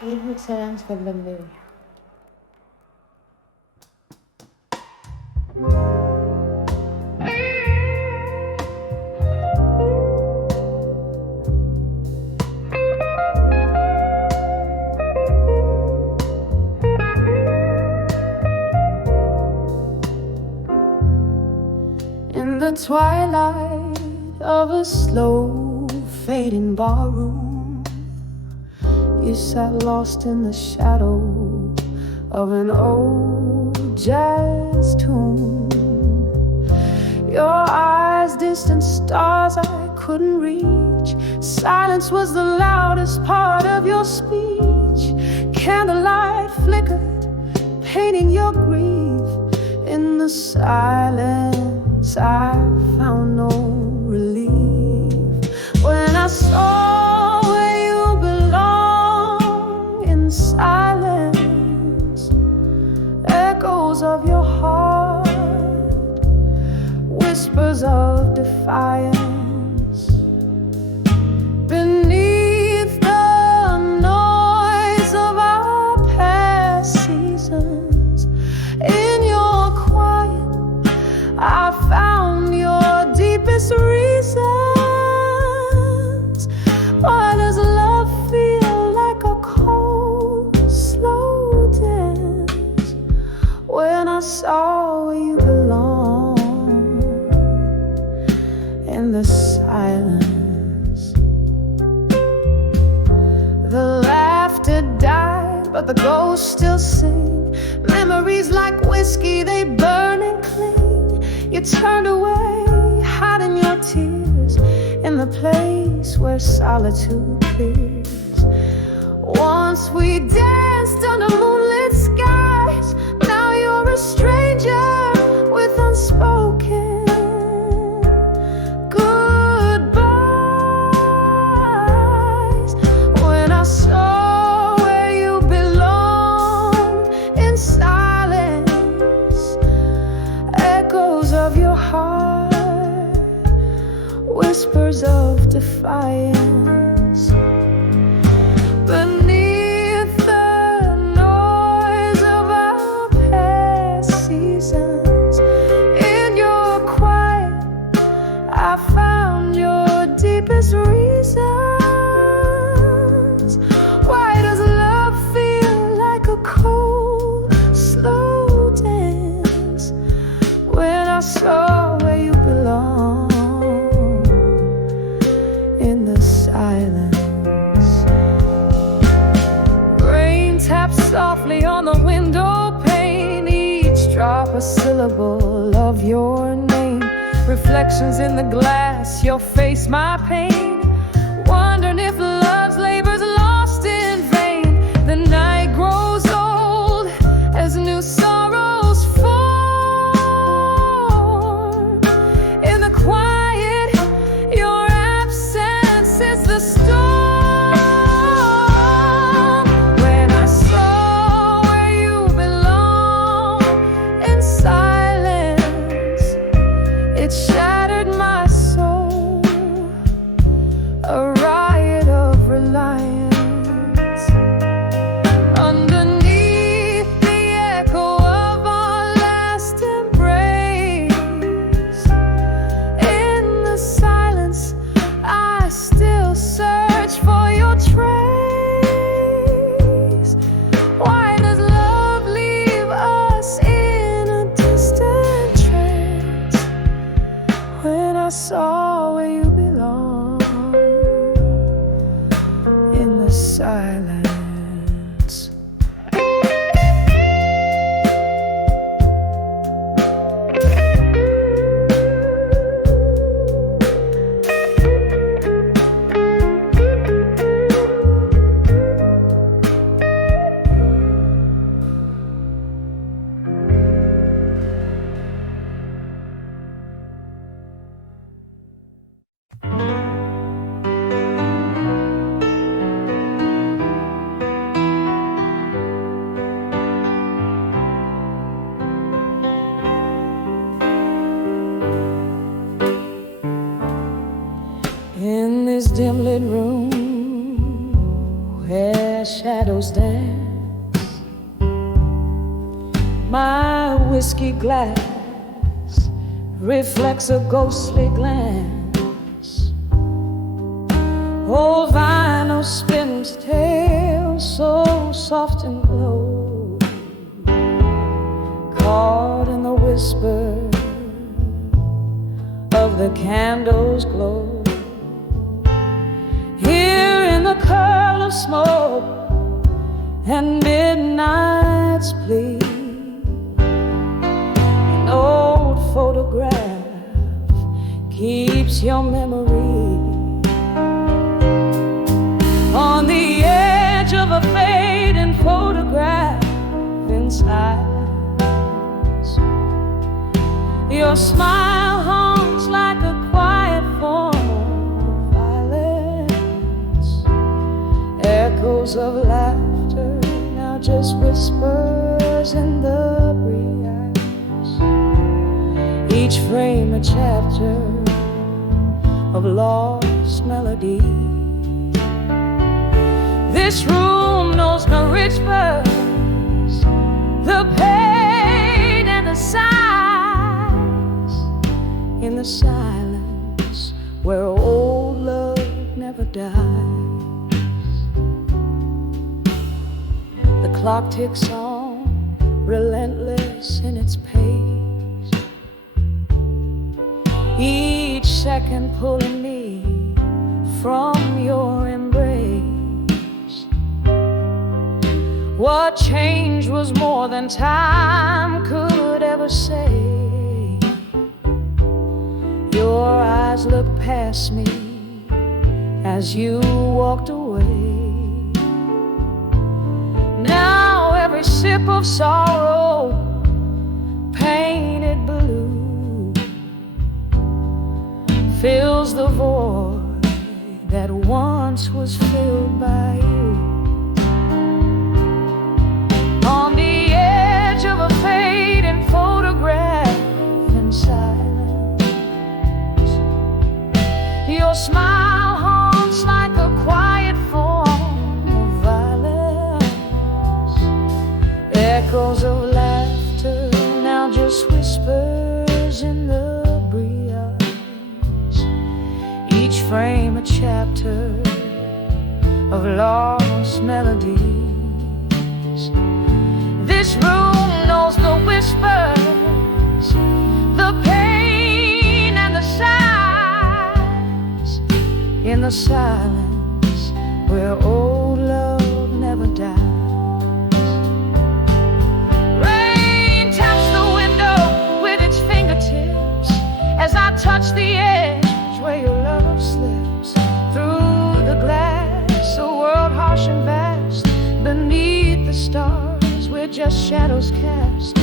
Ilmek seven kandang. In the twilight of a slow fading ballroom, you sat lost in the shadow of an old jazz tune. Your eyes, distant stars I couldn't reach. Silence was the loudest part of your speech. Candlelight flickered, painting your grief. In the silence I found no relief. When I saw where you belong, in silence, echoes of your heart, whispers of defiance. Beneath the noise of our past seasons, in your quiet, I found your deepest reasons. Why does love feel like a cold, slow dance? When I saw where you belong, in the silence. The laughter died, but the ghosts still sing. Memories like whiskey, they burn and cling. You turned away, hiding your tears in the place where solitude clears. Once we danced under moonlit skies. Now you're a stranger with unspoken goodbyes. When I saw where you belonged, in silence, echoes of your heart, whispers of defiance. Beneath the noise of our past seasons, in your quiet, I found your deepest reasons. Why does love feel like a cold, slow dance? When I saw where you belong, in the silence. Rain taps softly on the window pane, each drop a syllable of your name. Reflections in the glass, your face, my pain. Wondering if love's labor's lost in vain. The night grows old as new sorrows form. In the quiet, your absence is the storm. When I saw where you belong, in silence, it shattered my soul. shadows dance. My whiskey glass reflects a ghostly glance. Old vinyl spins tale so soft and low, caught in the whisper of the candle's glow. Here in the curl of smoke and midnight's plea, an old photograph keeps your memory on the edge of a fading photograph in silence. Your smile haunts like a quiet form of violence. Echoes of laughter now just whispers in the breeze. Each frame a chapter of lost melody. This room knows no rituals, the pain and the sighs. In the silence where old love never dies. The clock ticks on, relentless in its pace, each second pulling me from your embrace. What change was more than time could ever say. Your eyes looked past me as you walked away. Now every sip of sorrow painted blue fills the void that once was filled by you. On the edge of a fading photograph in silence, your smile haunts like a quiet form of violence. Echoes of laughter now just whispers in the breeze. Each frame a chapter of lost melodies. This room knows the whispers, the pain and the sighs. In the silence where old love never dies. Rain taps the window with its fingertips as I touch the edge where your love slips through the glass. A world harsh and vast beneath the stars, just shadows cast.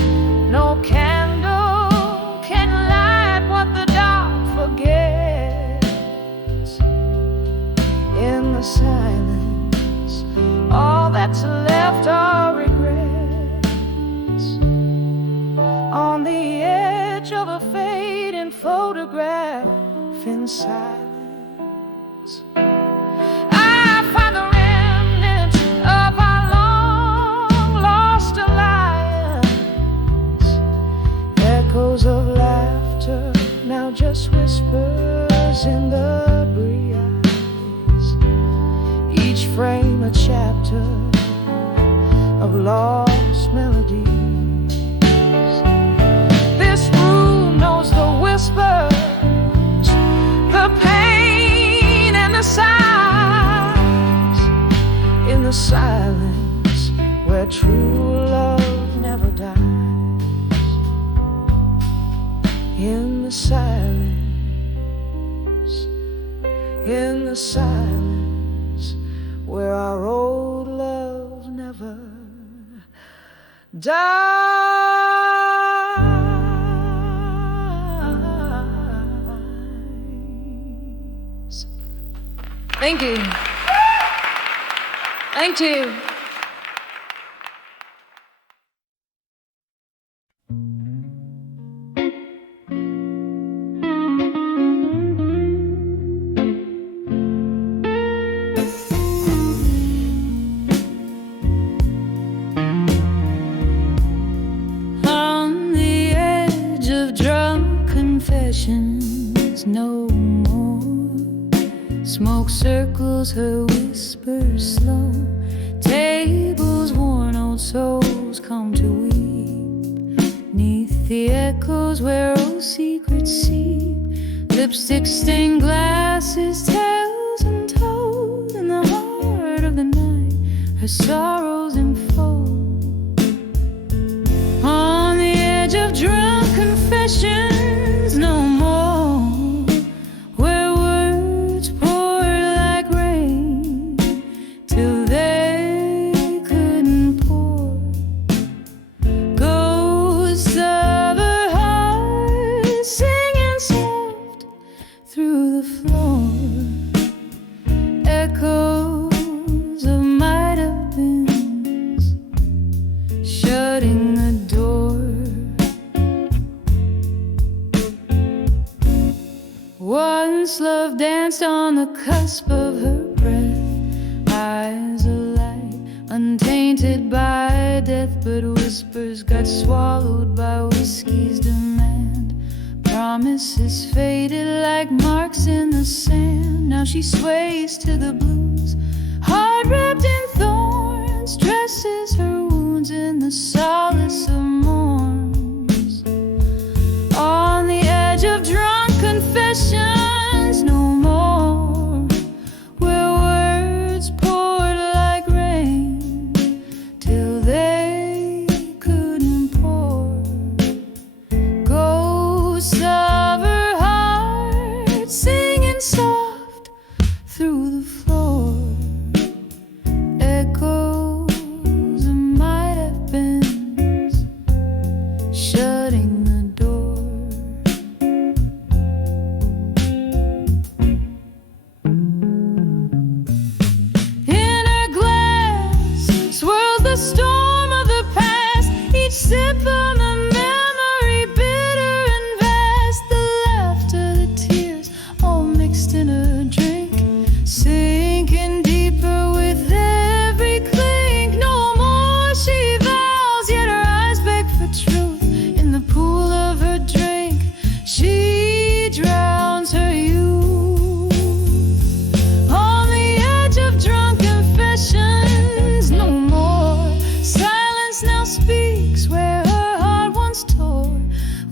No candle can light what the dark forgets. In the silence, all that's left are regrets. On the edge of a fading photograph in silence, I find the remnants of our alliance. Echoes of laughter now just whispers in the breeze. Each frame a chapter of lost melodies. This room knows the whispers, the pain and the sighs. In the silence where true love never dies. In the silence where our old love never dies. Thank you. Thank you. Smoke circles her whispers slow. Tables worn, old souls come to weep 'neath the echoes where old secrets seep. Lipstick stained glasses, tales untold. In the heart of the night, her sorrows unfold. On the edge of drunk confessions, no more, where words poured like rain till they couldn't pour. Ghosts of her heart singing soft through the floor. Echoes of might have been shutting the door. Once love danced on the cusp of her breath, eyes alight, untainted by death, but whispers got swallowed by whiskey's demand. Promises faded like marks in the sand. Now she sways to the blues, heart wrapped in thorns, dresses her wounds in the solace of morns. On the edge of drunk confessions, no more, where words poured like rain till they couldn't pour. Ghosts of her heart singing soft through the floor. Echoes of might have been shutting the door. In her glass swirls the storm of the past, each sip of the memory bitter and vast. The laughter, the tears, all mixed in a drink, sinking deeper with every clink. No more, she vows, yet her eyes beg for truth. In the pool of her drink, she drowns her youth. On the edge of drunk confessions, no more, silence now speaks where her heart once tore.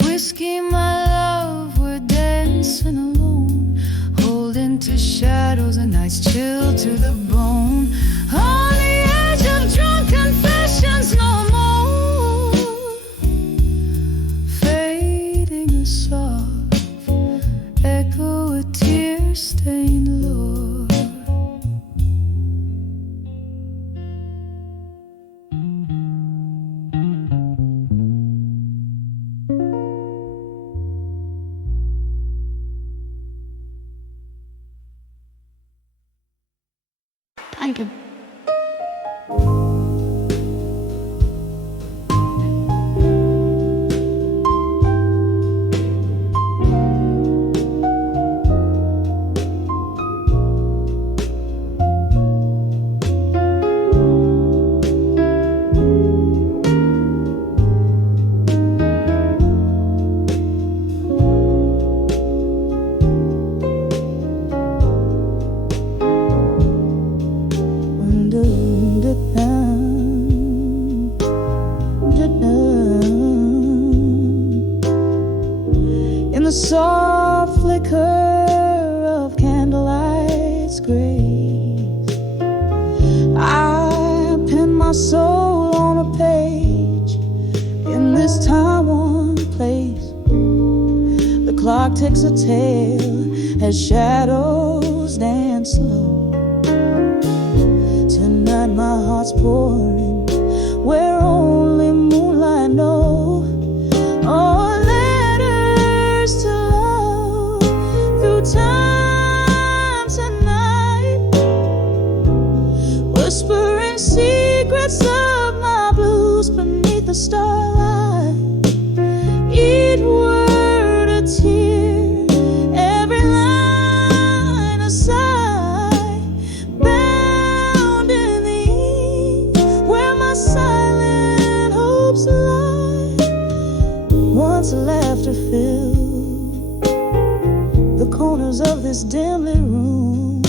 Whiskey, my love, we're dancing alone, holding to shadows, a night's chill to the bone. On the edge of drunk confessions, no more, fading a soft echo, a tear-stained lore. Thank you. In the soft flicker of candlelight's grace, I pen my soul on a page in this time-worn place. The clock ticks a tale as shadows dance slow. Tonight my heart's pouring where only moonlight knows. Oh, letters to love through time tonight, whispering secrets of my blues beneath the starlight. Each word a tear, every line a sigh, bound in the ink where my silent hopes lie. Once laughter filled the corners of this dim lit room.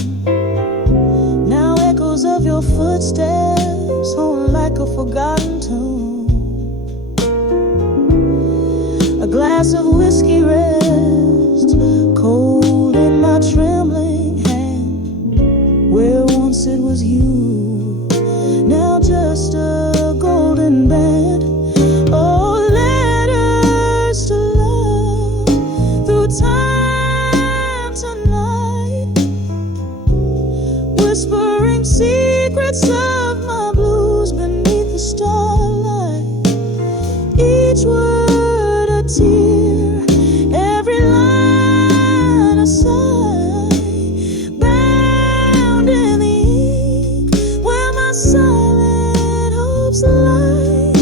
of your footsteps on like a forgotten tune. A glass of whiskey rests cold in my trembling hand, where once it was you, now just a golden band. Oh, letters to love through time tonight, whispering secrets of my blues beneath the starlight. Each word a tear, every line a sigh, bound in the ink where my silent hopes lie.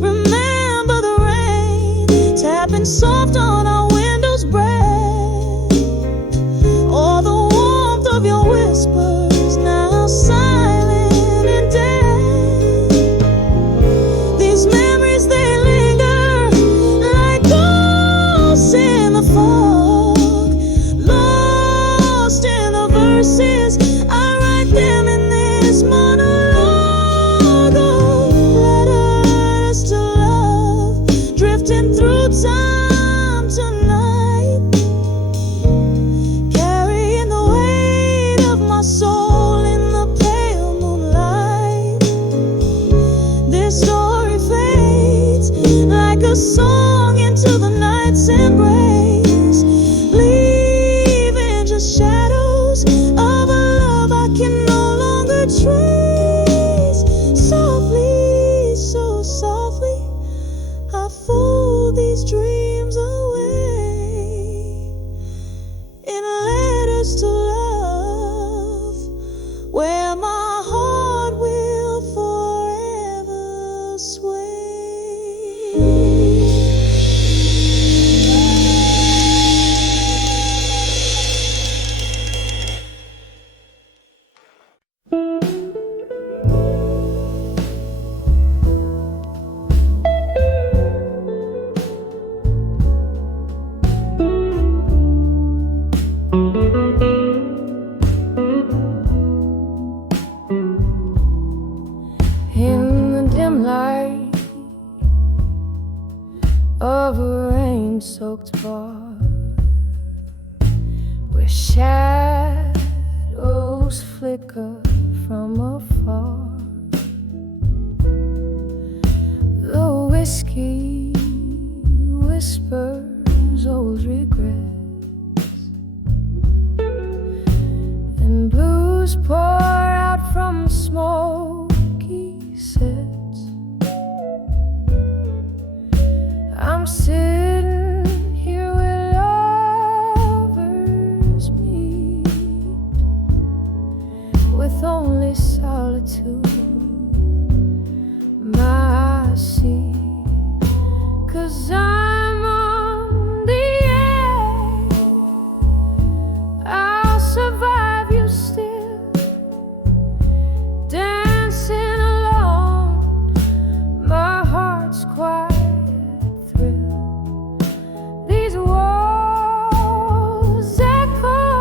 Remember the rain tapping soft on our windows breath, or the warmth of your whispers now silent and dead. These memories, they linger like ghosts in the fog, lost in the verses I write them in this monologue. Oh, letters to love drifting through time tonight, carrying the weight of my soul in the pale moonlight. This story fades like a song into the night's embrace, leaving just shadows of a love I can no longer trace. Softly, so softly, I fold these dreams away in letters to love, where my heart will forever sway. In the dim light of a rain-soaked bar, where shadows flicker from afar, the whiskey whispers old regrets, and blues pour out from smoky sets. I'm sitting here where lovers meet, with only solitude my seat. 'Cause I'm on the edge, I'll survive you still, dancing alone, my heart's quiet thrill. These walls echo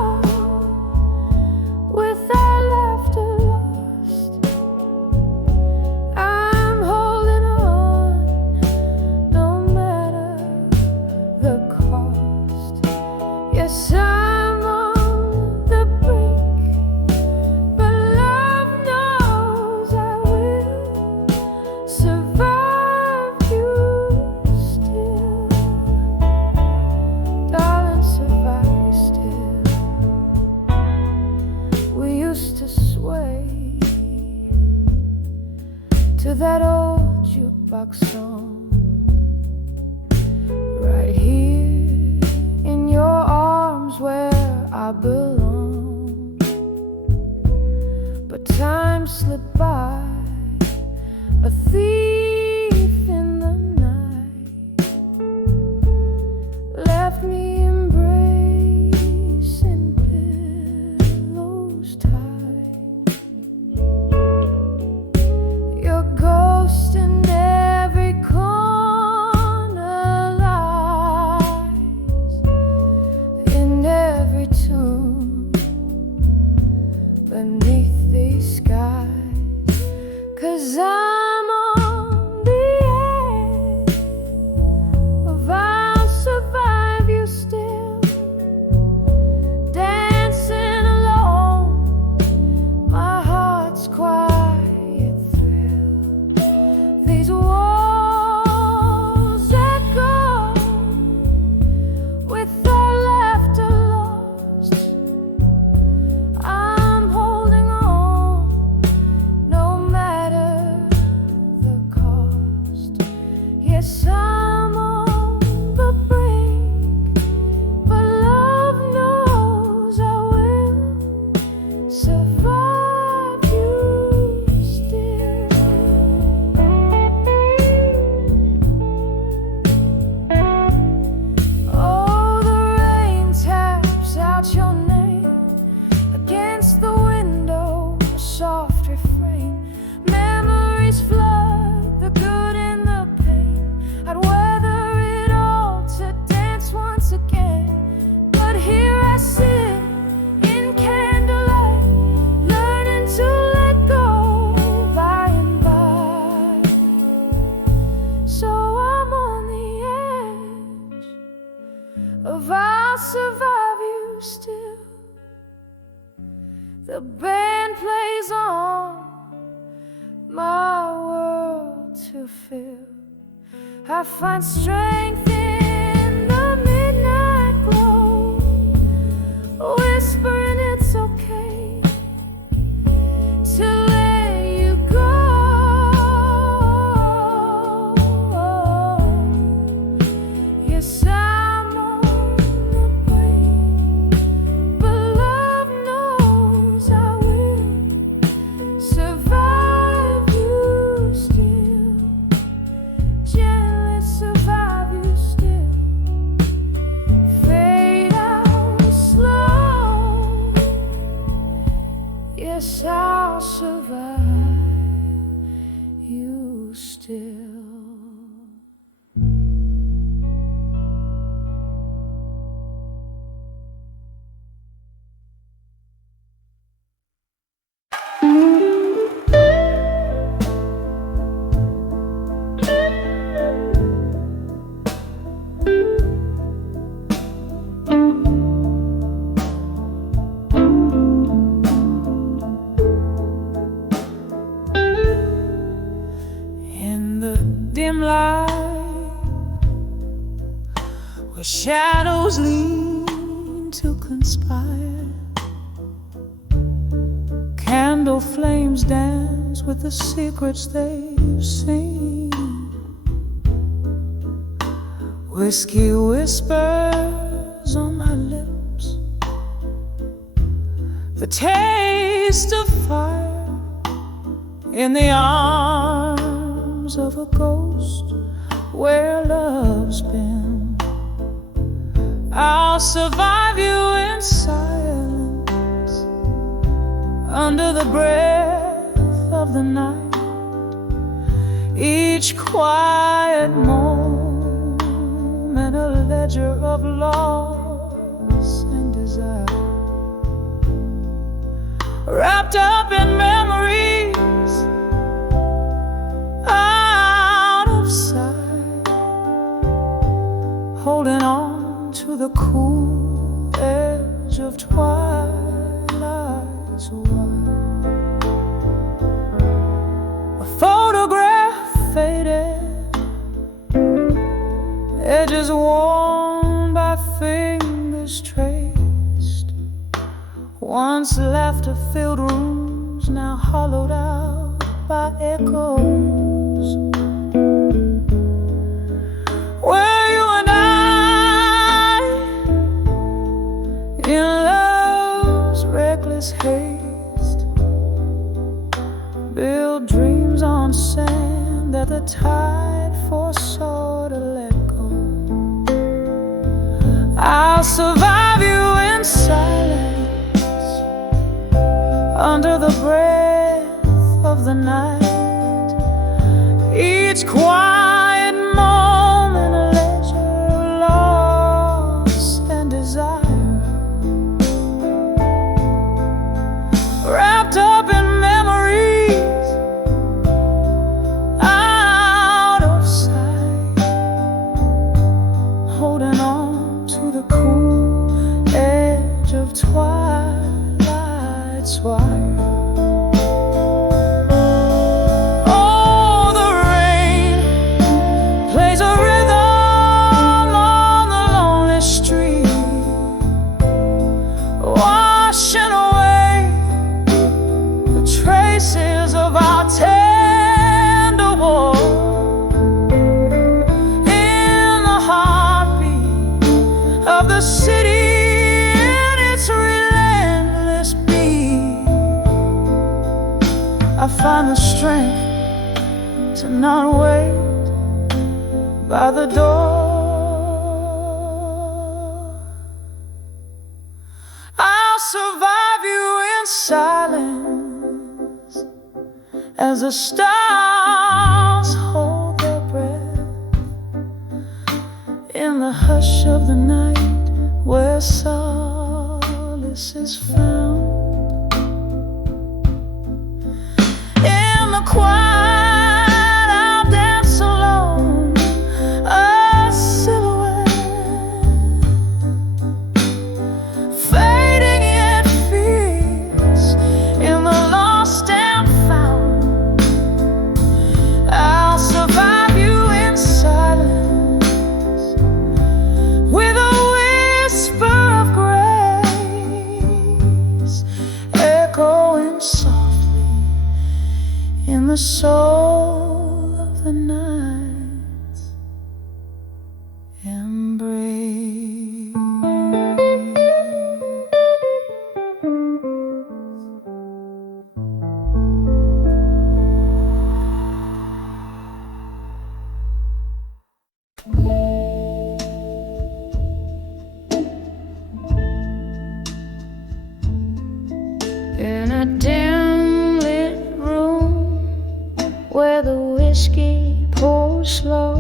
with our laughter lost. I'm holding on, no matter the cost. Yes, I'm on the brink, but love knows I will survive you still. Darling, survive you still. We used to sway to that old jukebox song, right here in your arms where I belong. But time slipped by, a thief in the night, left me embracing pillows tight. Your ghost in every corner lies, in every tune beneath the I find strength in the midnight glow, whispering it's okay to let you go. Yes, I'm on the brink, but love knows I will survive you still. Gently survive you still. Fade out slow. Yes, I'll survive you still. In the dim light, where shadows lean to conspire, candle flames dance with the secrets they've seen. Whiskey whispers on my lips, the taste of fire in the arms of a ghost where love's been. I'll survive you in silence, under the breath of the night. Each quiet moment a ledger of loss and desire, wrapped up in memories out of sight, holding on to the cool edge of twilight's wire. A photograph faded, edges worn by fingers traced. Once laughter-filled rooms, now hollowed out by echoes, where you and I, in love's reckless haste, build dreams on sand that the tide foresaw to let go. I'll survive you in silence, under the breath of the night. Each quiet moment a ledger of loss and desire, wrapped up in memories out of sight, holding on to the cool edge of twilight's wire. Oh, the rain plays a rhythm on the lonely street, washing away the traces of our tender war. In the heartbeat of the city, in its relentless beat, I find the strength to not wait by the door. I'll survive you in silence, as the stars hold their breath, in the hush of the night where solace is found. In the quiet I'll dance alone, a silhouette, fading yet fierce in the lost and found. I'll survive you in silence, soul of the night's embrace. In a dim lit room where the whiskey pours slow,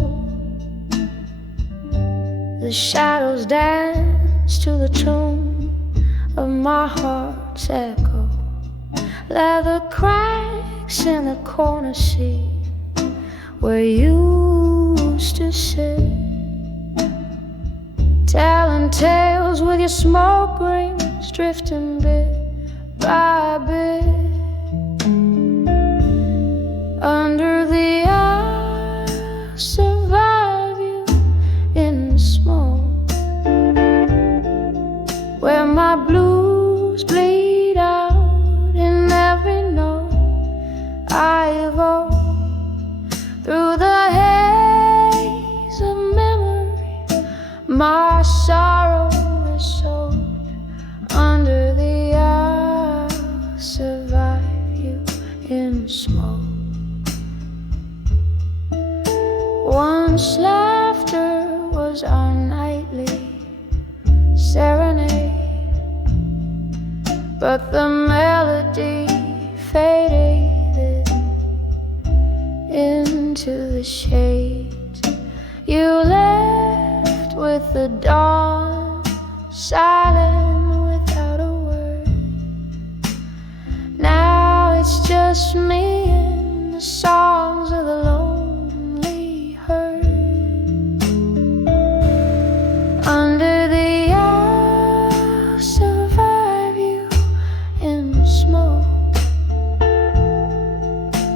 the shadows dance to the tune of my heart's echo. Leather cracks in the corner seat where you used to sit, telling tales with your smoke rings drifting bit by bit under the eye. Survive you in the smoke where my blues bleed out in every note I evoke through the haze of memory. My sorrow is soaked under the eye. Survive you in smoke. Once laughter was our nightly serenade, but the melody faded into the shades. You left with the dawn, silent without a word. Now it's just me and the songs of the lonely herd. Under the I'll survive you in smoke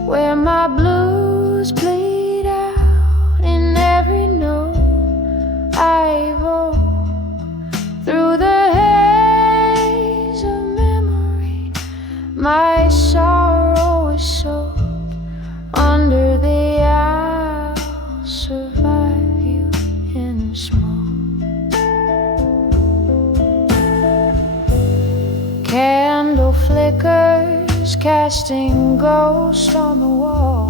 where my blues bleed out in every note I evoke through the haze of memory. My sorrow is soaked under the I'll survive you in smoke. Candle flickers casting ghosts on the wall,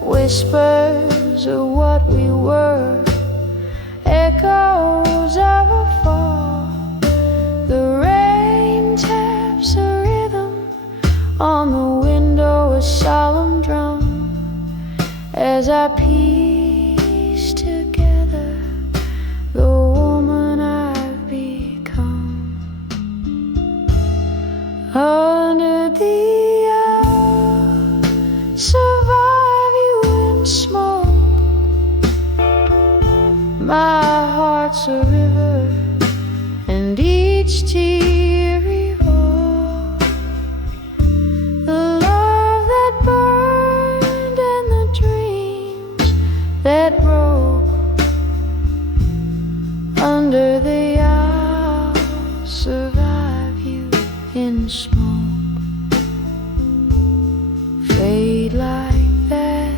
whispers of what we were, echoes of a fall. The rain taps a rhythm on the window, a solemn drum, as I piece together the woman I've become. Under the I'll survive you in smoke. My heart's a river, and each tear evokes the love that burned and the dreams that broke. Under the I'll survive you in smoke. Fade like that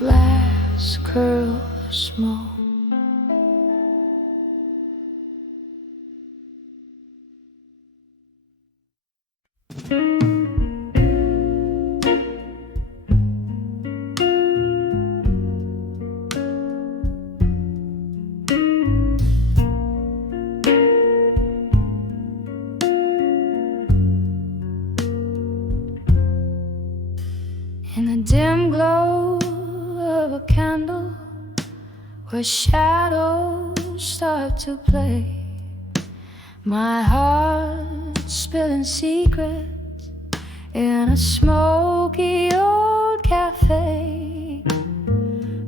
last curl of smoke. In the dim glow of a candle where shadows start to play, my heart spilling secrets in a smoky old cafe.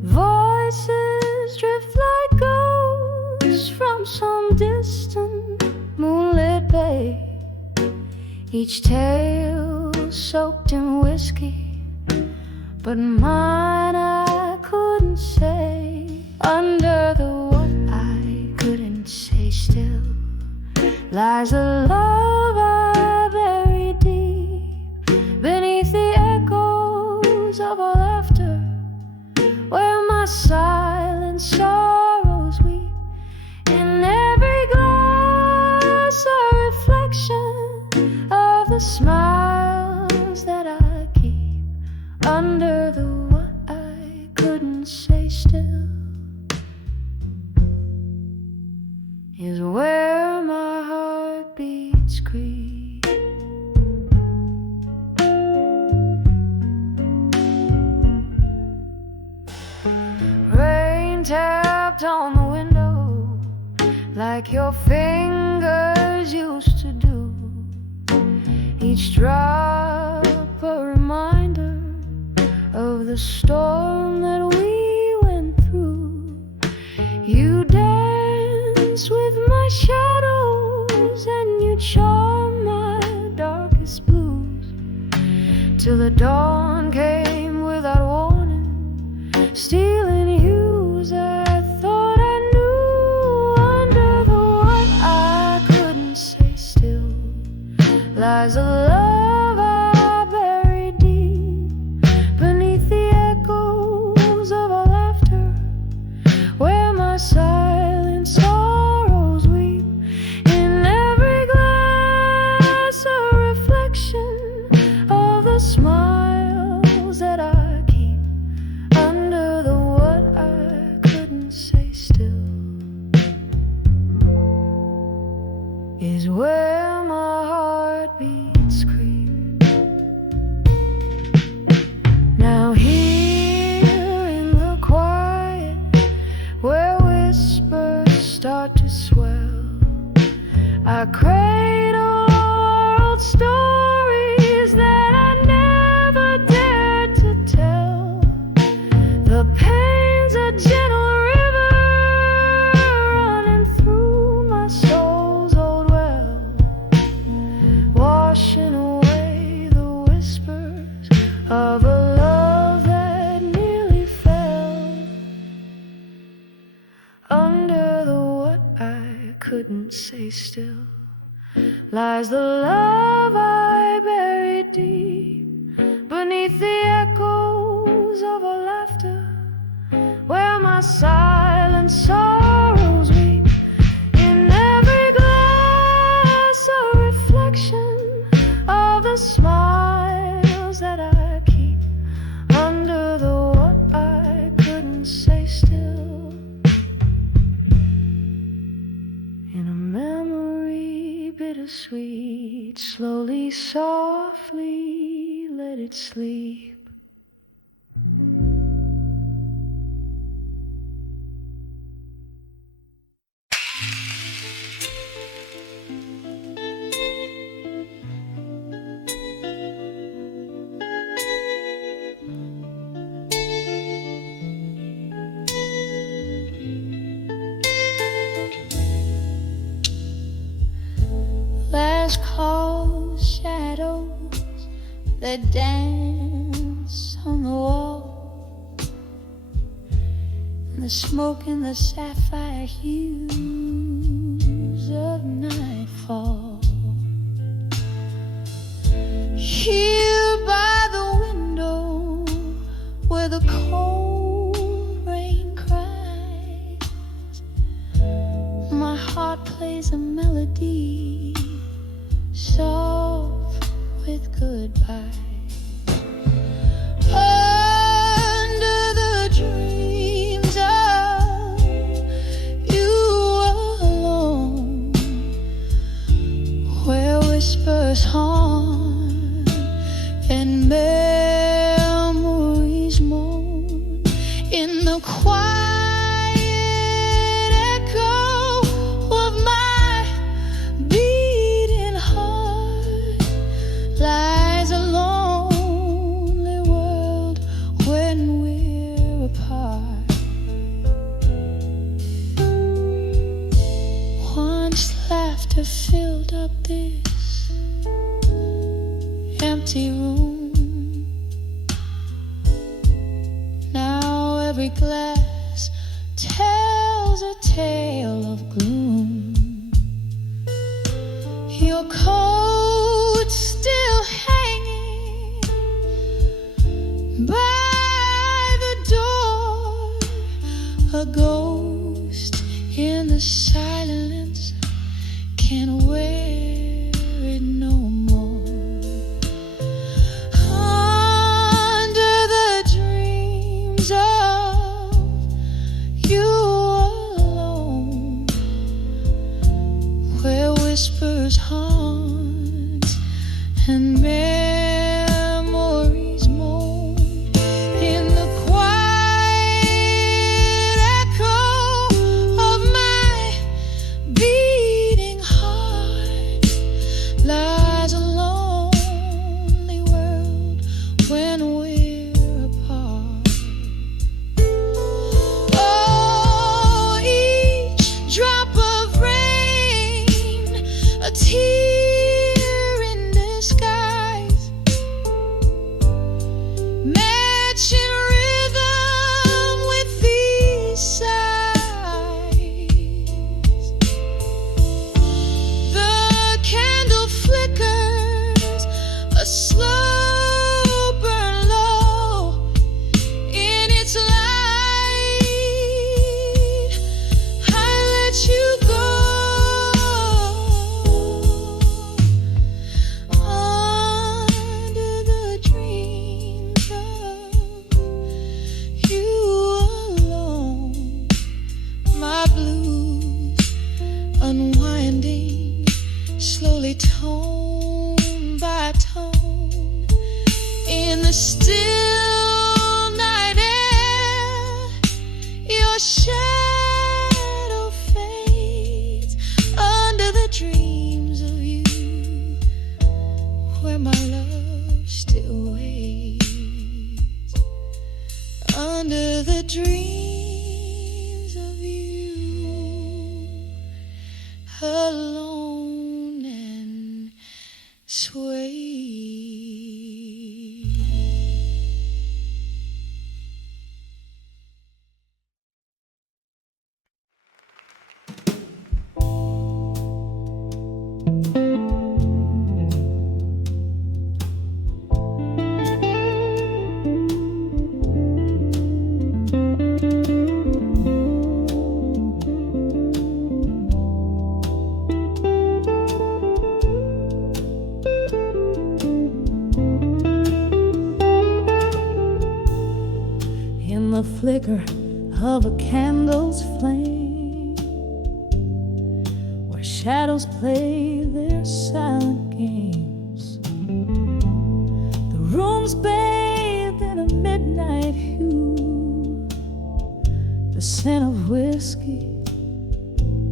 Voices drift like ghosts from some distant moonlit bay, each tale soaked in whiskey, but mine I couldn't say. Under the what I couldn't say still lies a love I buried deep beneath the echo under the what I couldn't say still is where my heart beats creep. Rain tapped on the window like your fingers used to do. Each drop a reminder of the storm that we went through. You dance with my shadows and you charm my darkest blues, till the dawn came without warning, stealing hues I thought I knew. Under the what I couldn't say still lies a love I buried deep beneath the echoes of our laughter, where my silent sorrows weep. In every glass a reflection of the smiles that I keep. Under the what I couldn't say still is where my heart beats creep. Now here in the quiet, where whispers start to swell, I cradle old stories that I never dared to tell. The pain's a gentle river running through my soul's old well, washing away the whispers of a love that nearly fell. Under the what I couldn't say still lies the love I buried deep beneath the echoes of our laughter, where my silent sorrows weep. In every glass a reflection of the smiles that I keep. Under the what I couldn't say still, in a memory bittersweet, slowly, softly let it sleep. Last call shadows that dance on the wall, and the smoke and the sapphire hues of nightfall. Here by the window where the cold rain cries, my heart plays a melody soft with goodbye. Under the dreams of you alone, where whispers haunt and memories moan, in the quiet echo of my beating heart lies a lonely world when we're apart. Once laughter filled up this empty room, now every glass tells a tale of gloom. Your coat still hanging by the door, a ghost in the silence can't wear it no more. Under still night air, your shadow fades under the dreams of you, where my love still waits, under the dreams of you, alone and sway. In the flicker of a candle's flame, where shadows play their silent games, the room's bathed in a midnight hue, the scent of whiskey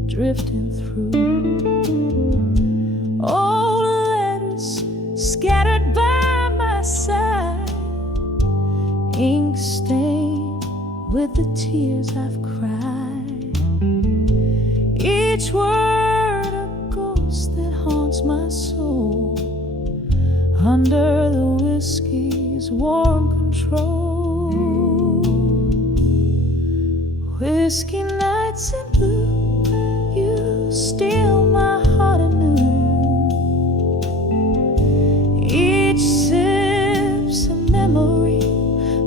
drifting through, old letters scattered by my side, ink stained with the tears I've cried, each word a ghost that haunts my soul, under the whiskey's warm control. Whiskey nights in blue, you steal my heart anew, each sip's a memory,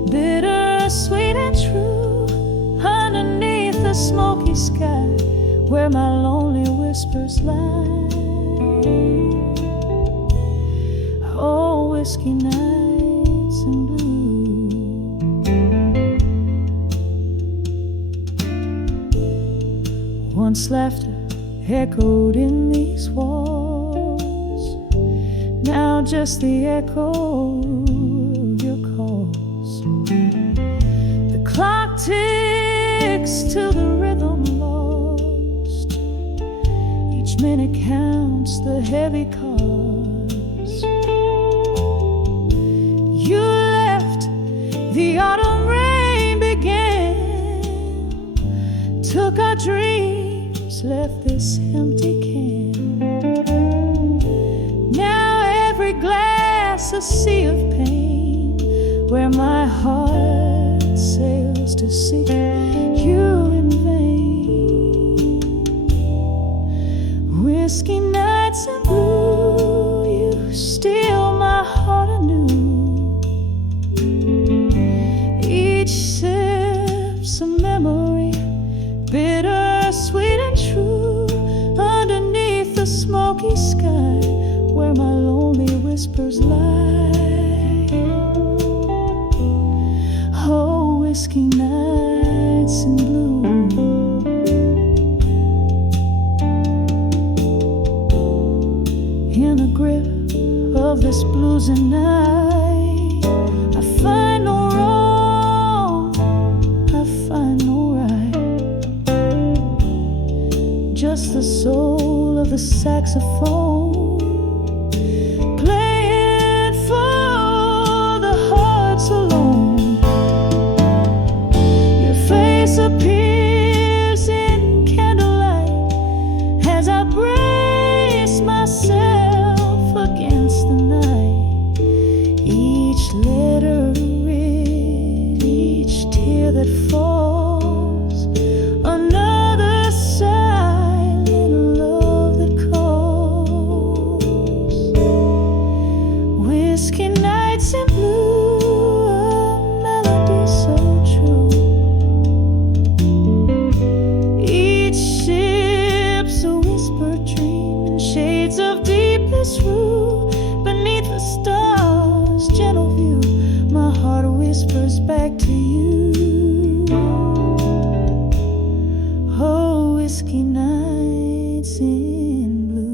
bitter, sweet and true, underneath the smoky sky, where my lonely whispers lie. Oh, whiskey nights in blue. Once laughter echoed in these walls, now just the echo of your calls. The clock ticks to the rhythm lost, each minute counts the heavy cars. You left, the autumn rain began, took our dreams, left this empty can. Now every glass a sea of pain, where my heart sails to seek you in vain. Whiskey nights in blue, you steal my heart anew, each sip's a memory, bitter, sweet and true, underneath the smoky sky, where my lonely whispers lie. Oh, whiskey nights in blue. In the grip of this blues and night, I find no wrong, I find no right, just the soul of the saxophone playing for the hearts alone. Your face appears in candlelight as I brace myself against the night, each letter read, each tear that falls, another silent love that calls. Whiskey nights in blue, a melody so true, each ship's a whispered dream, in shades of deepest rue, beneath the stars' gentle view, my heart whispers back to you. Oh, whiskey nights in blue.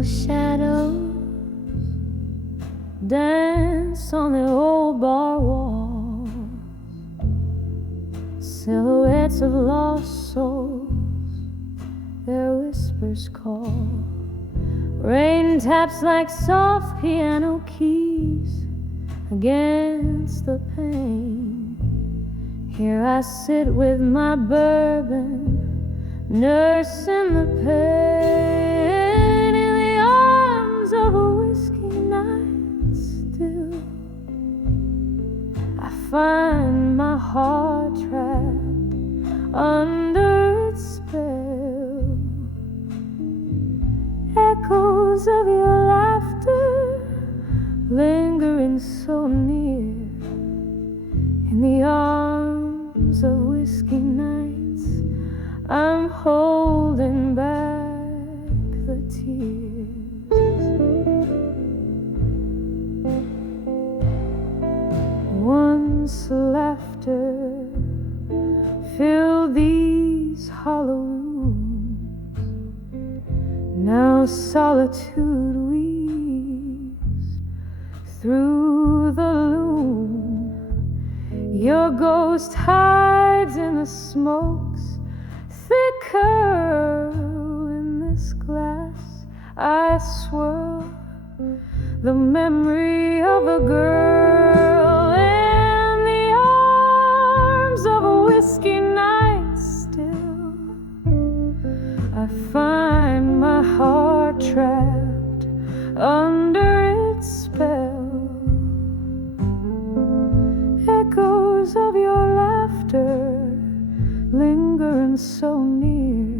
Little shadows dance on the old bar wall, silhouettes of lost souls, their whispers call. Rain taps like soft piano keys against the pane. Here I sit with my bourbon, nursing the pain in the arms of a whiskey night still. I find my heart trapped under its spell. Echoes of your laughter lingering so near in the arms of whiskey nights. I'm holding back the tears. Once laughter filled these hollow rooms, now solitude weaves through the loom. Your ghost hides in the smokes, thick curl in this glass I swirl, the memory of a girl in the arms of a whiskey night still. I find my heart trapped under its spell. Echoes of your laughter lingering so near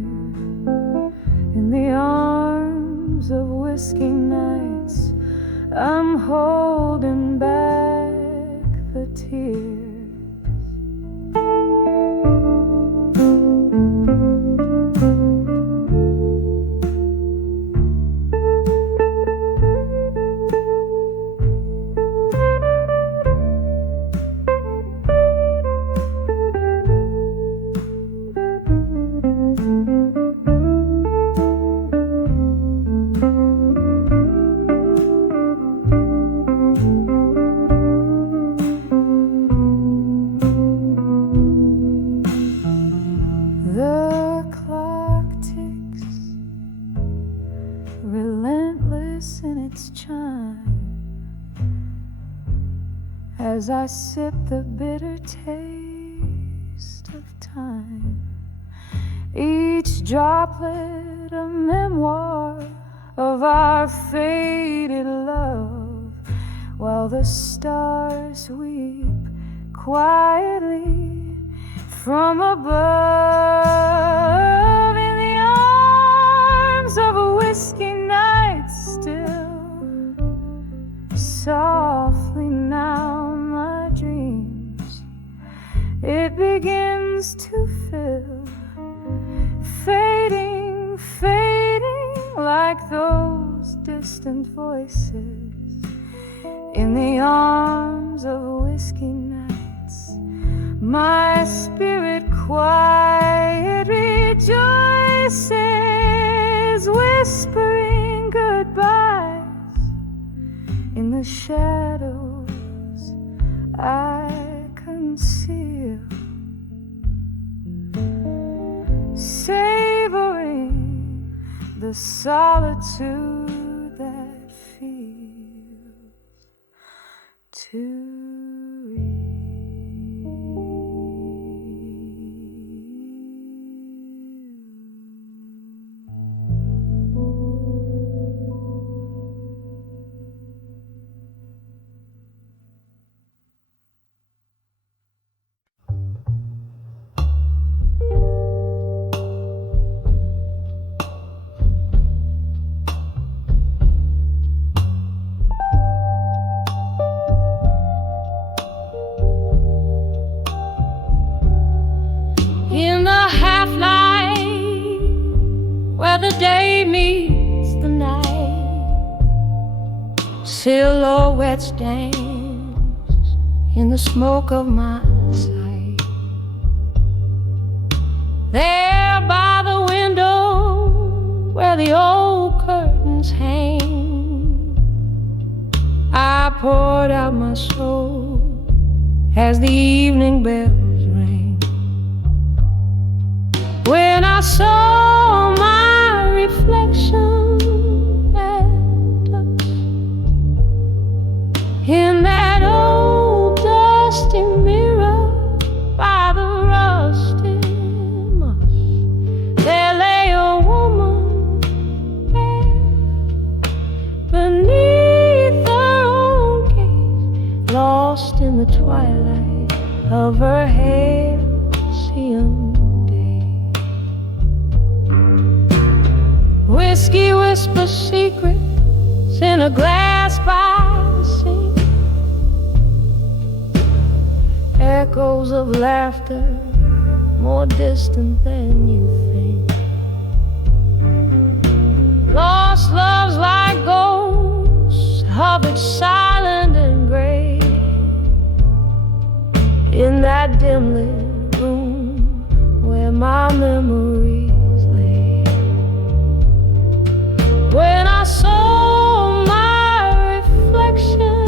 in the arms of whiskey nights. I'm holding back the tears. As I sip the bitter taste of time, each droplet a memoir of our faded love, while the stars weep quietly from above in the arms of a whiskey night still. Softly now my dreams, it begins to fill, fading, fading like those distant voices in the arms of whiskey nights. My spirit quiet rejoices, whispering goodbyes in the shadows I conceal, savoring the solitude that feels too real. In the half-light where the day meets the night, silhouettes dance in the smoke of my sight. There by the window where the old curtain curtains hang, I poured out my soul as the evening bells rang. When I saw my reflection in that old dusty mirror by the rusty moss, there lay a woman there beneath her own gaze, lost in the twilight of her halcyon day. Whiskey whispers secrets in a glass by the sea, echoes of laughter more distant than you think. Lost loves like ghosts hovered silent and gray in that dim lit room where my memories lay. When I saw my reflection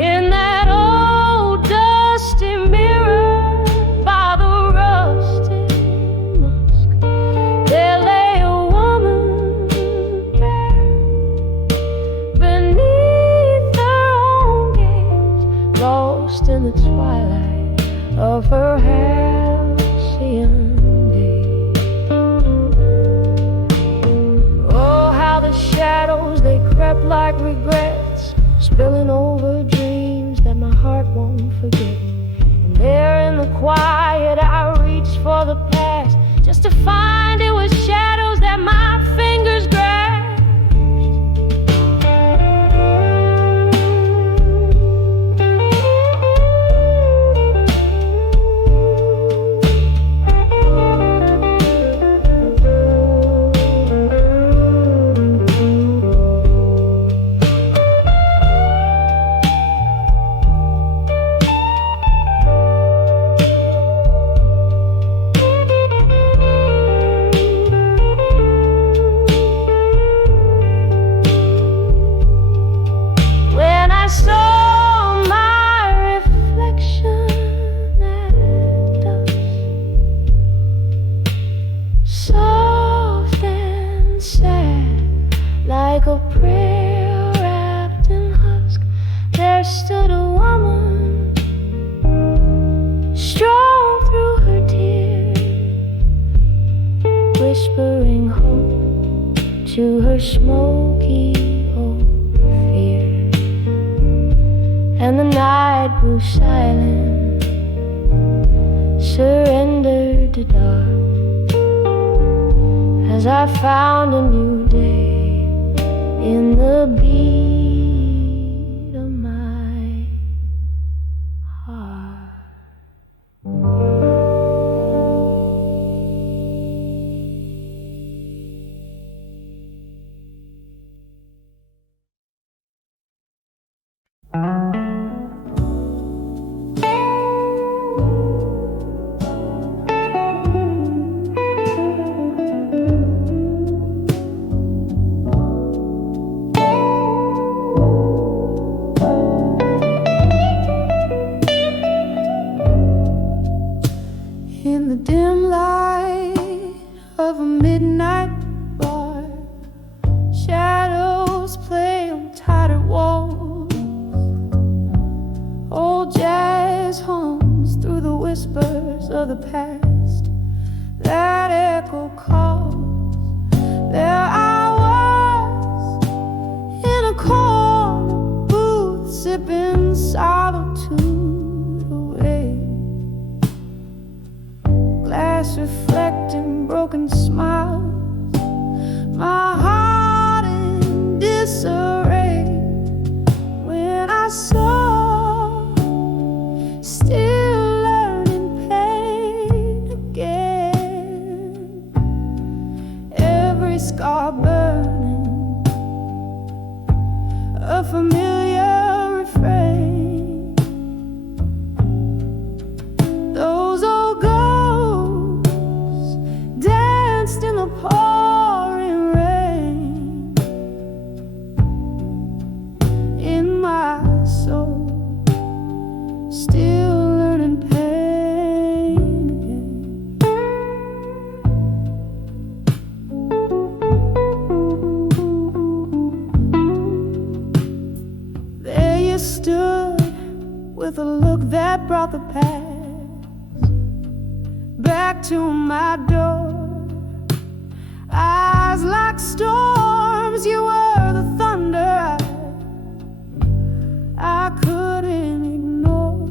in that old dusty mirror by the rusty musk, there lay a woman there beneath her own gaze, lost in the twilight of her halcyon day. Oh, how the shadows they crept like regrets, spilling over dreams that my heart won't forget. And there in the quiet I reached for the past, just to find it was shadows that my fingers grasped. Like a prayer wrapped in husk, there stood a woman, strong through her tears, whispering hope to her smoky old fear. And the night grew silent, surrendered to dark, as I found a new day in the beat of my heart. In the dim light of a midnight bar, shadows play on tattered walls. Old jazz hums through the whispers of the past. That echo calls. There I was in a corner booth, sipping solitude away. Glass reflecting broken smiles, my heart in disarray. When I saw, still learning pain again, every scar burning, a familiar refrain. Those old ghosts dance soul, still learning pain again. There you stood with a look that brought the past back to my door. Eyes like storms, you were the thunder I couldn't ignore.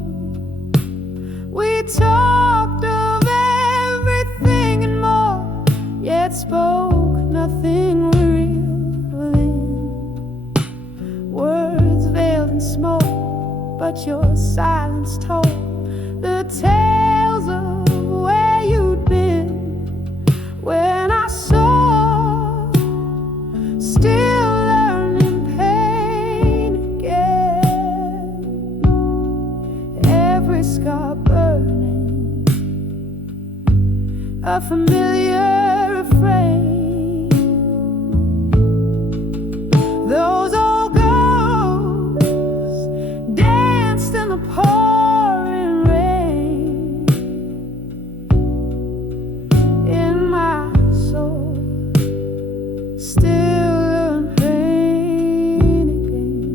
We talked of everything and more, yet spoke nothing real within. Words veiled in smoke, but your silence told the tales of where you'd been when I saw, still learning pain again. Every scar burning, a familiar refrain. Those old ghosts danced in the pouring rain. In my soul, still learn pain again.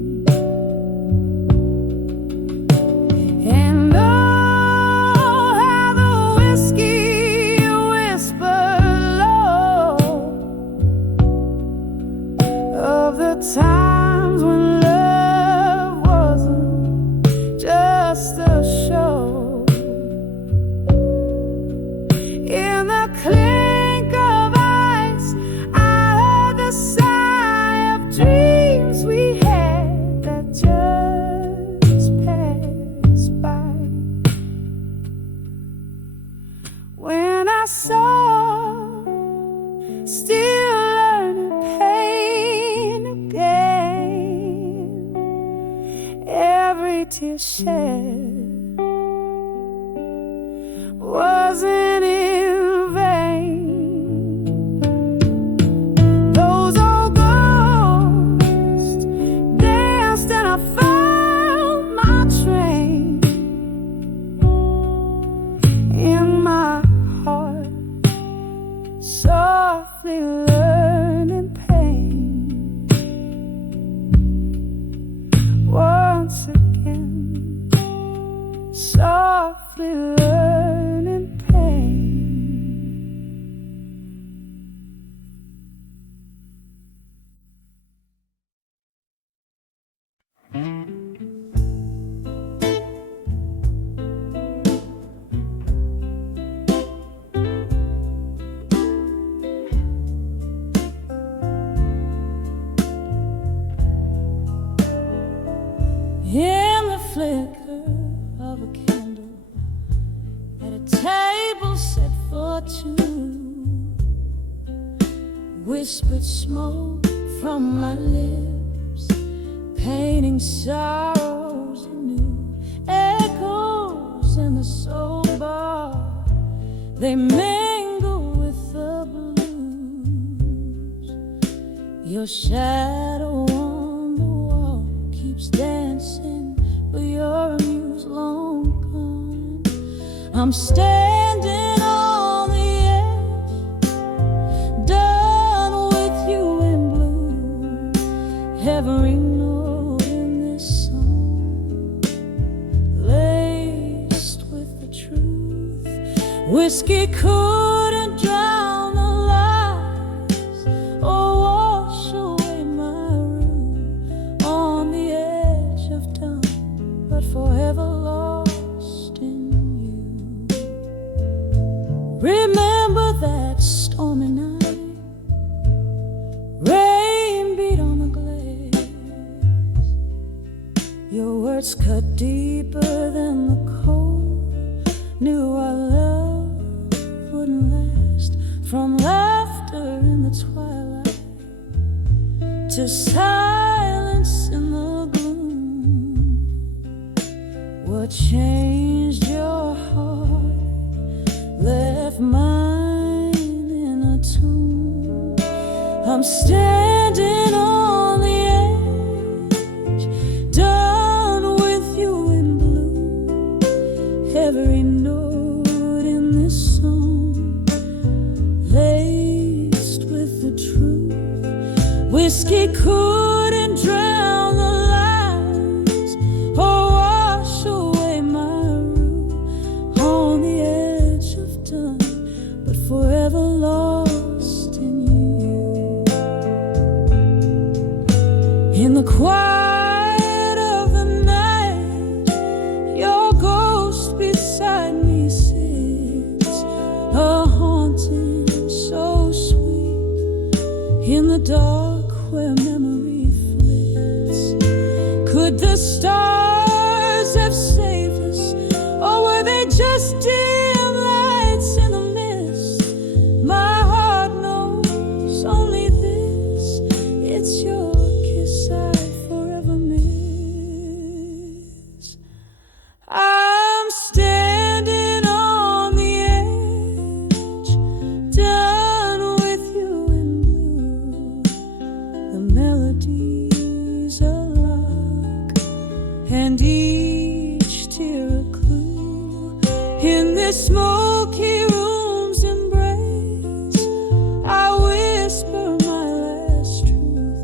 And oh, how the whiskey whispered low of the times when love wasn't just a show. In the clink of ice, I heard the sigh of dreams we had that just passed by. When I saw, still learning pain again. Every tear shed wasn't in vain. Those old ghosts danced and I found my train. In my heart, softly learning pain. Once again, softly learning pain. In the flicker of a candle at a table set for two, whispered smoke from my lips, painting sorrows anew. Echoes in the soul bar, they mingle with the blues. Your shadow on the wall keeps dancing, but your muse long gone. I'm standing on the edge, done with you in blue. Every note in this song laced with the truth. Whiskey couldn't drown the lies or wash away my room on the edge of dawn, but forever lost in you. Remember that stormy night, rain beat on the glass. Your words cut deeper than the cold. Knew our love wouldn't last. From laughter in the twilight to silence in the gloom. What changed your heart left mine in a tomb. I'm standing on the edge, done In the quiet of the night, your ghost beside me sits, a haunting so sweet. In the dark where memory flits, could the stars have saved us, or were they just dim lights in the mist? My heart knows only this: it's your kiss I forever miss. I'm standing on the edge, done with you in blue. The melodies a lock, and each tear a clue. In this smoky room's embrace, I whisper my last truth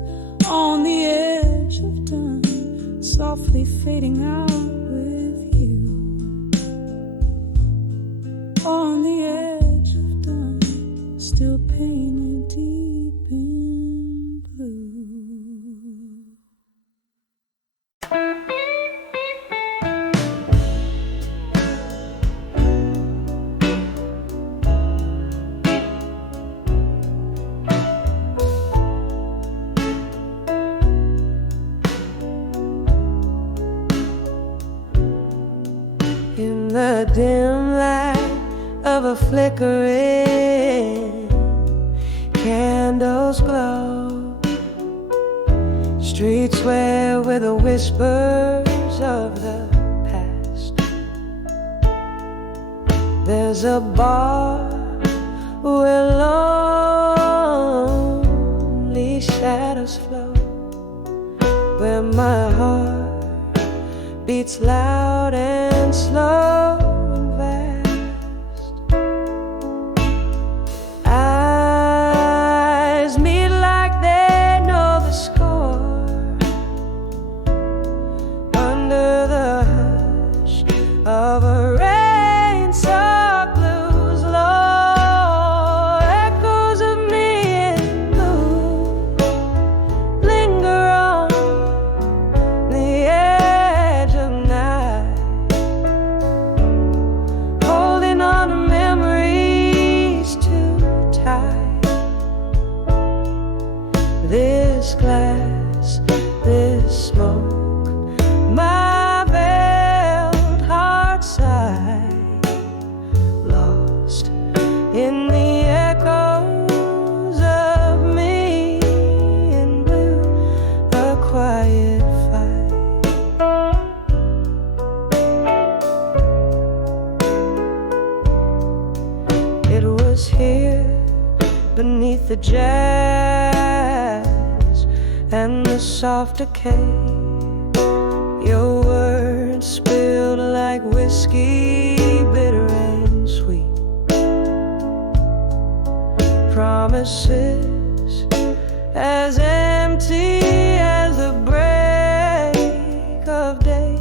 on the edge of dawn, softly fading out with you. On the edge of dawn, still painted deep in blue. In the dim light of a flickering candle's glow, streets sway with the whispers of the past. There's a bar where lonely shadows flow, where my heart beats loud and slow and fast. Eyes meet like they know the score, under the hush of a rain-soaked blues low. Echoes of me in blue linger on the edge of night, holding on to memories too tight. This glass, this smoke, my veiled heart sigh, lost in the echoes of me in blue, a quiet fight. It was here beneath the jazz and the soft decay. Your words spilled like whiskey, bitter and sweet. Promises as empty as the break of day,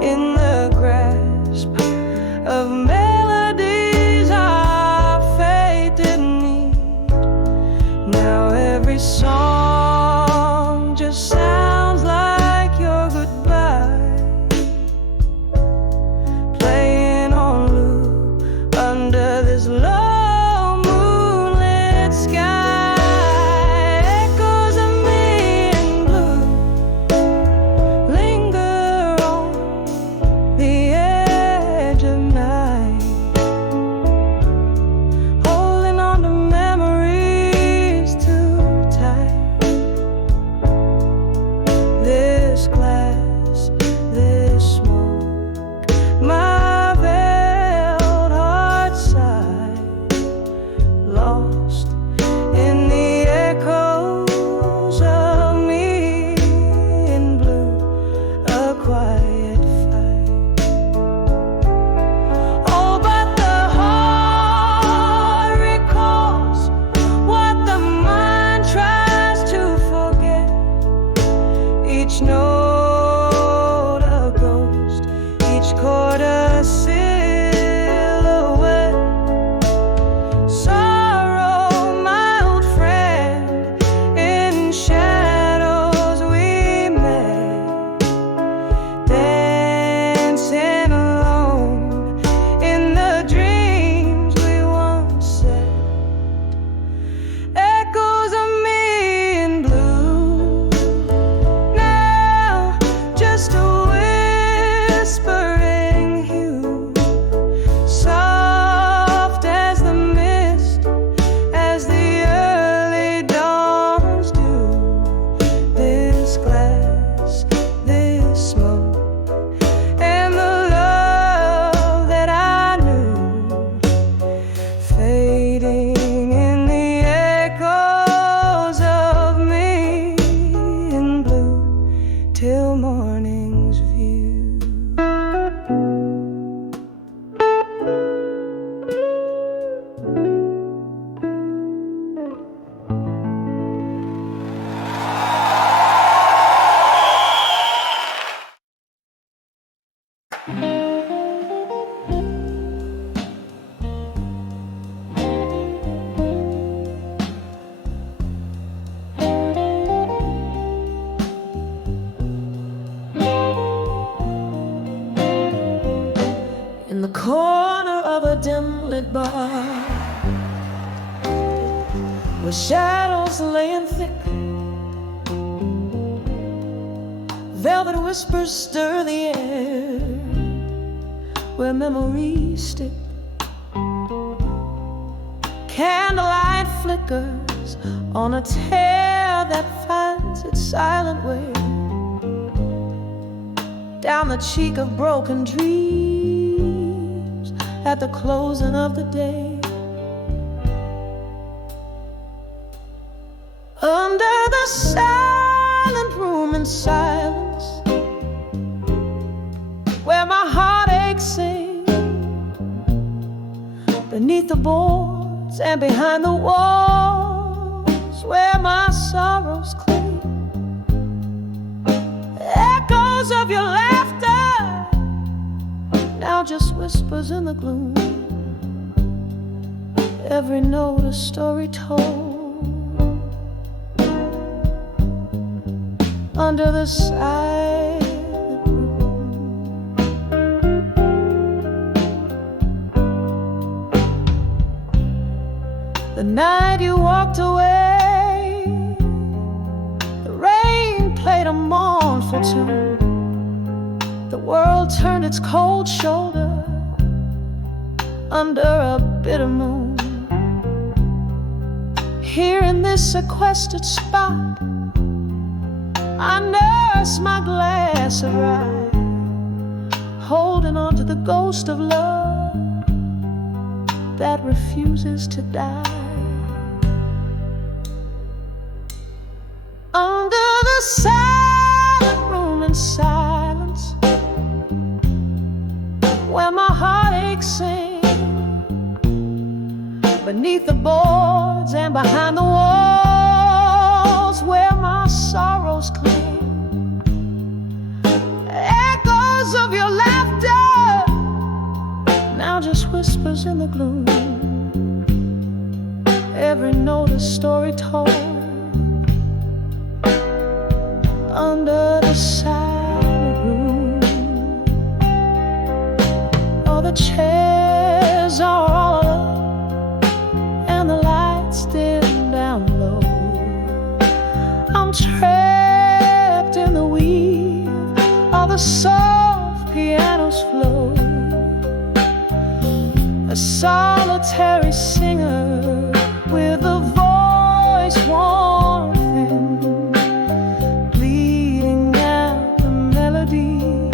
in the grasp of melodies our fate didn't need. Now every song just sounds like your goodbye, playing on loop under this low moonlit sky. Echoes of me in blue linger on the edge of night, holding on to memories too tight. This glass, this smoke, my veiled heart sigh, lost in the echoes of me in blue, a quiet fight. Oh, but the heart recalls what the mind tries to forget. Each note a ghost, each chord a silhouette. Sorrow, my old friend, in shadows bar, with shadows laying thick. Velvet whispers stir the air, where memories stick. Candlelight flickers on a tear that finds its silent way down the cheek of broken dreams at the closing of the day. Under the silent room in silence, where my heartache sings, beneath the boards and behind the walls, where my sorrows cling, echoes of your laughter, now just whispers in the gloom. Every note a story told. Under the silent room, the night you walked away, the rain played a mournful tune. The world turned its cold shoulder under a bitter moon. Here in this sequestered spot, I nurse my glass of rye, holding on to the ghost of love that refuses to die. Under the silent room in silence, where my heartache sings, beneath the boards and behind the walls, where my sorrows cling, echoes of your laughter, now just whispers in the gloom. Every note a story told. Under the silent room, all the chairs are all alone, and the lights dim down low. I'm trapped in the weave of the soft piano's flow, a solitary singer with a voice worn thin, bleeding out the melody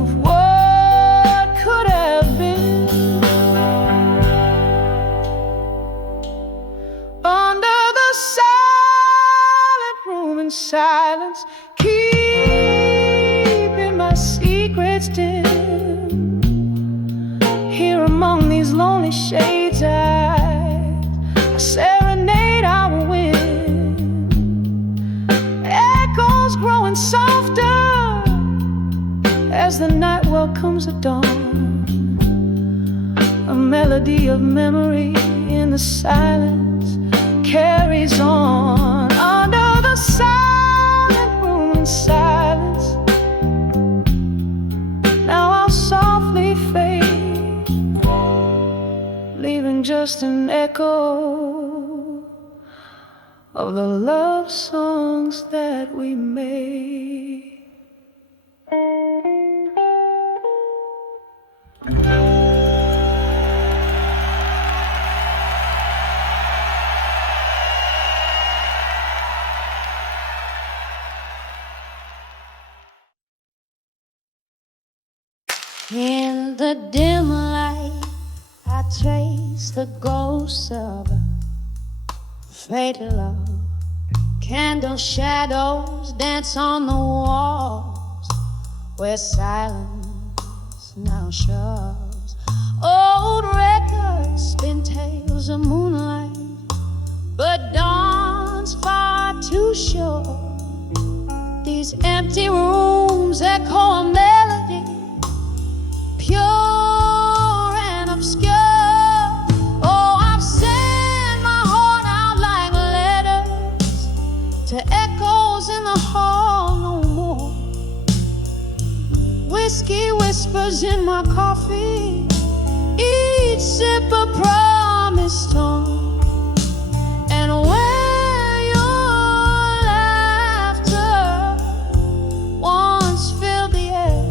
of what could have been. Under the silent room in silence, keeping my secrets dim. Here among these lonely shades, I serenade our wind. Echoes growing softer as the night welcomes the dawn. A melody of memory in the silence carries on. Under the silent room in silence, now I'll softly fade, leaving just an echo of the love songs that we made. In the dim light, I trace the ghosts of a fatal love. Candle shadows dance on the walls, where silence now shoves. Old records spin tales of moonlight, but dawn's far too short. These empty rooms echo a melody, pure and obscure. Oh, I've sent my heart out like letters to echoes in the hall no more. Whiskey whispers in my coffee, each sip a promise torn, and where your laughter once filled the air,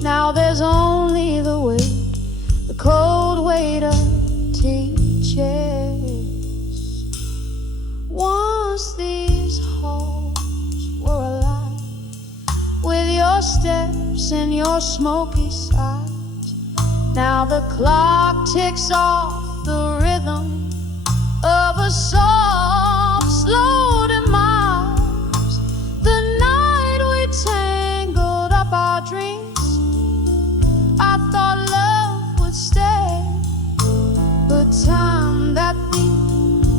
now there's only the weight, the cold weight of teachers. Once these halls were alive with your steps and your smoky sighs. Now the clock ticks off the rhythm of a soft, slow demise. The night we tangled up our dreams, I thought love would stay, but time that thief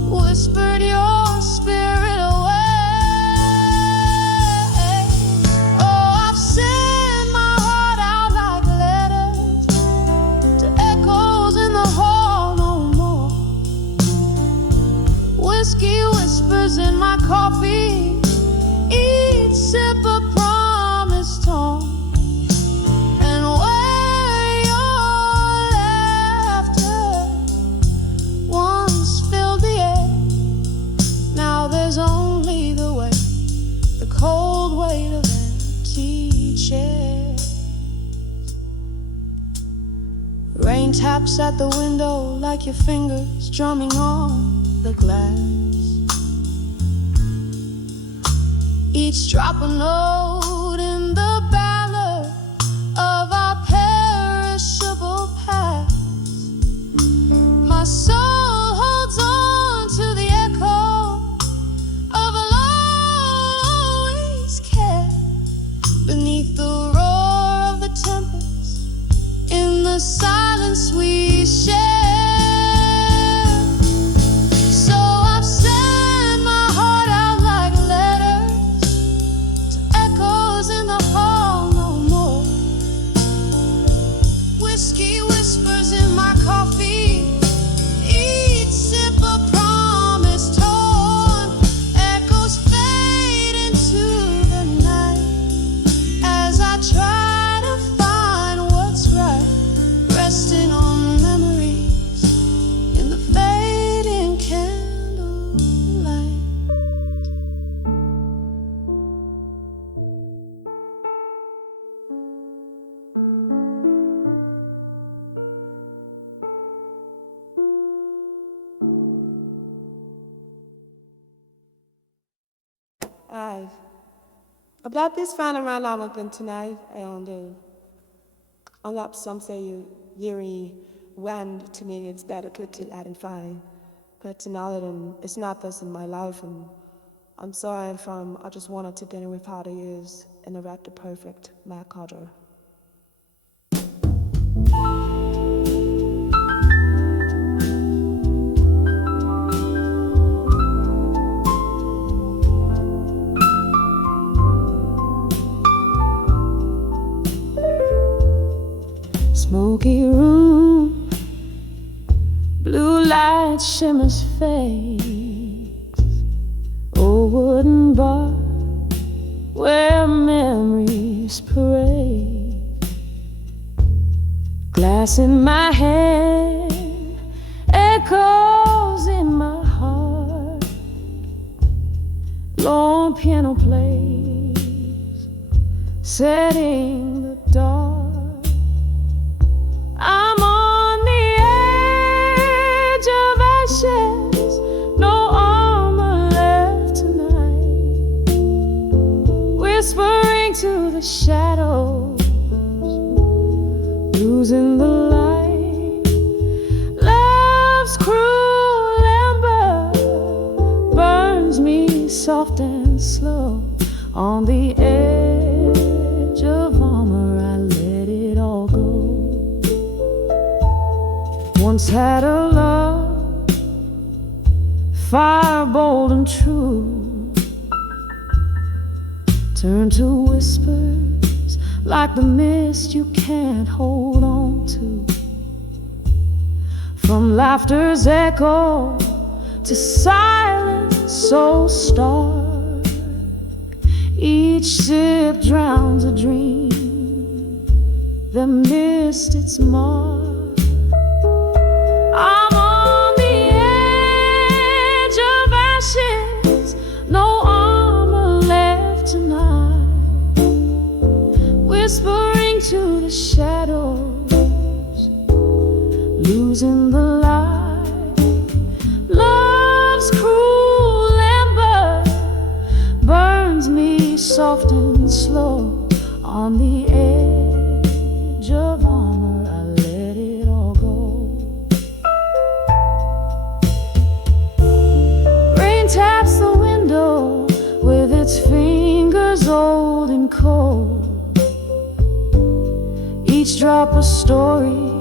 whispered your spirit away. Whiskey whispers in my coffee, each sip a promise torn, and where your laughter once filled the air, now there's only the weight, the cold weight of empty chairs. Rain taps at the window like your fingers drumming on the glass. Each drop a note in the ballad of our perishable past. My soul holds on to the echo of a always care beneath the roar of the tempest in the silence we share. Whiskey whispers in my coffee, each sip a promise torn. Echoes fade into the night as I try to find what's right, resting on memories in the fading candlelight. About this final round I'm going tonight, and unlike some say Yuri when to me it's better put to identify personality, it's not this in my life, and I'm sorry if I just wanted to dinner with how to use and erect the perfect Mac order. Smoky room, blue light shimmers face. Old wooden bar where memories parade. Glass in my hand, echoes in my heart. Long piano plays, setting the dark. I'm on the edge of ashes, no armor left tonight. Whispering to the shadows, losing the light. Love's cruel ember burns me soft and slow. On the edge of armor, I let it all go. Once had a love, fire bold and true, turned to whispers like the mist you can't hold on to. From laughter's echo to silence so stark, each sip drowns a dream that missed its mark. whispering to the shadows, losing the light. Love's cruel ember burns me soft and slow. On the edge of armor, I let it all go. Rain taps the window with its fingers old and cold. Each drop a story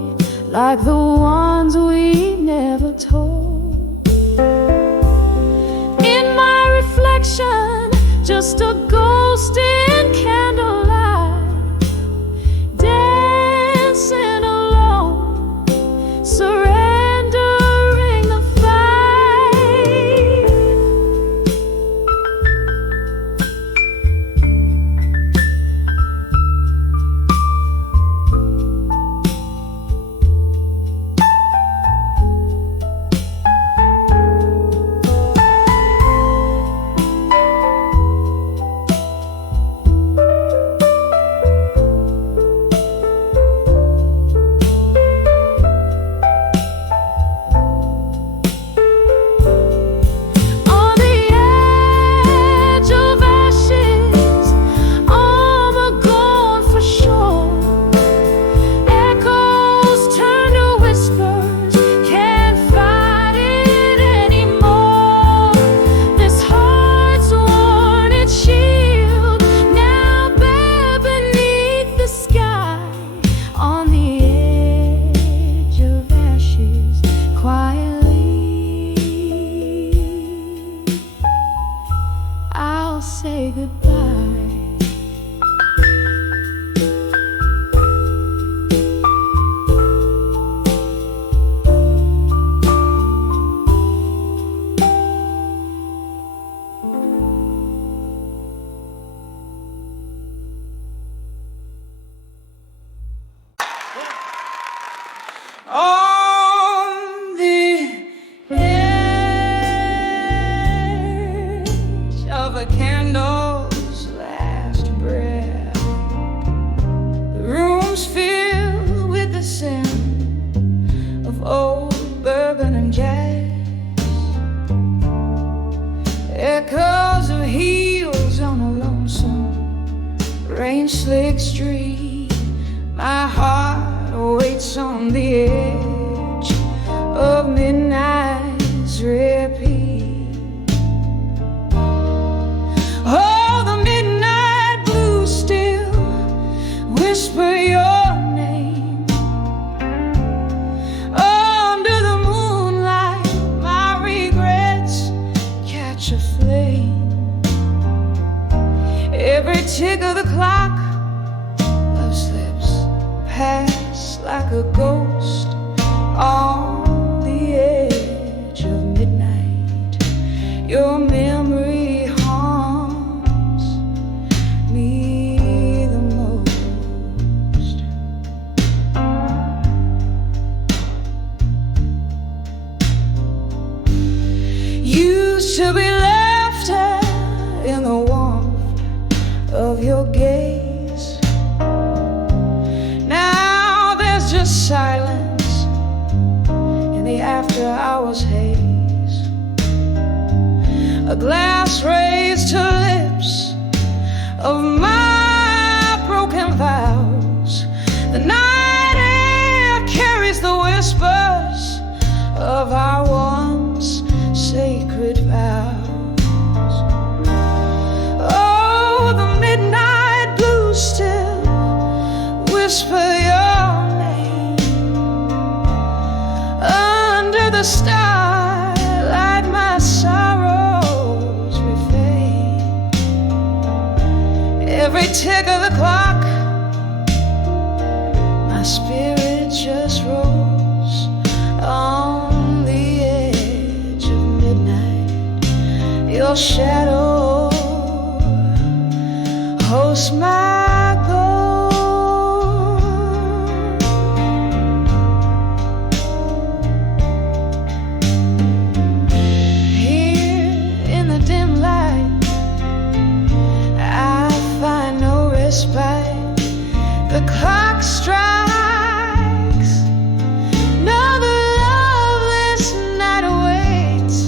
like the ones we never told. In my reflection, just a ghost in candlelight, dancing alone, surrendering the fight. Say goodbye. On the edge of a candle's last breath, the room's filled with the scent of old bourbon and jazz, echoes of heels on a lonesome rain-slick street. My heart waits on the edge of midnight's repeat. Oh, the midnight blues still whisper your name. Under the moonlight, my regrets catch a flame. Every tick of the clock, love slips past like a ghost on the edge of midnight. Your memory haunts me the most. Used to be laughter in the warmth of your gaze. Now there's just silence in the after-hours haze. A glass raised to lips of my broken vows. The night air carries the whispers of our once sacred vows. Oh, the midnight blues still whisper your name. Under the starlight, my sorrows refrain. Every tick of the clock, my spirit just rolls on the edge of midnight. Your shadow hosts my goal. Here in the dim light, I find no respite. The clock strikes, another loveless night awaits.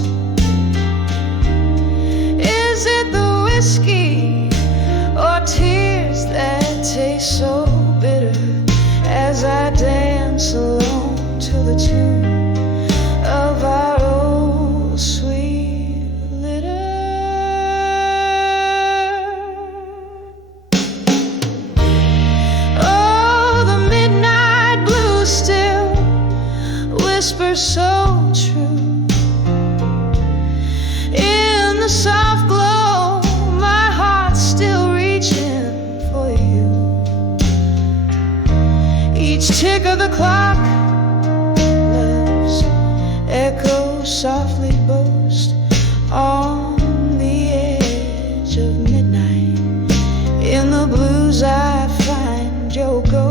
Is it the whiskey or tears that taste so bitter as I dance alone to the tune of our old sweet litter? Oh, the midnight blue still whispers so true. In the soft glow, my heart's still reaching for you. Each tick of the clock, love's echo softly boast on the edge of midnight. In the blues I find your ghost.